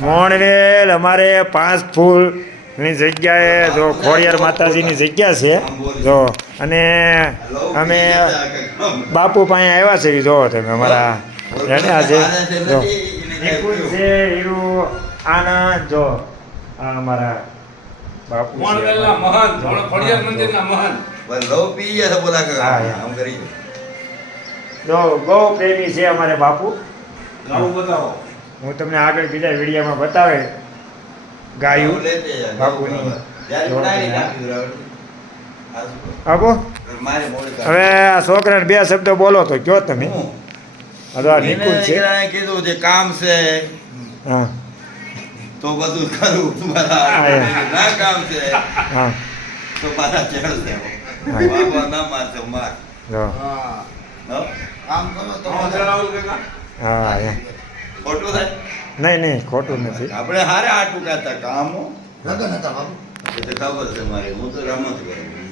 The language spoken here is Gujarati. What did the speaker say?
મોણવેલ અમારે 5 ફૂલની જગ્યાએ જો ખોડિયાર માતાજીની જગ્યા છે જો અને અમે બાપુ પાસે આવ્યા છે જો તમે અમારા રેડ્યા છે જો નિકુંજ છે હીરો આનંદ જો આ અમારા બાપુ મોણવેલના મહાન ખોડિયાર મંદિરના મહાન જો ગૌ પ્રેમી છે અમારે બાપુ ગાવું બતાવો. હું તમને આગળ બીજા વિડીયોમાં બતાવે ગાયું બાપુની આપો હવે આ છોકરાને 2 શબ્દ બોલો તો કયો તમે હવે આ નિકુંજ છે કીધું જે કામ છે હા તો બધું કરું ના કામ છે હા તો પાછા ચેડ દેવો ના મારતો માર જો હા. કામ કરો તો આમાં ચડાવું કાકા? હા ખોટું થાય નહીં ખોટું નથી આપણે હારે આટું કહેતા કામો લગન હતા બાબુ ખબર છે મારે હું તો રમત કરું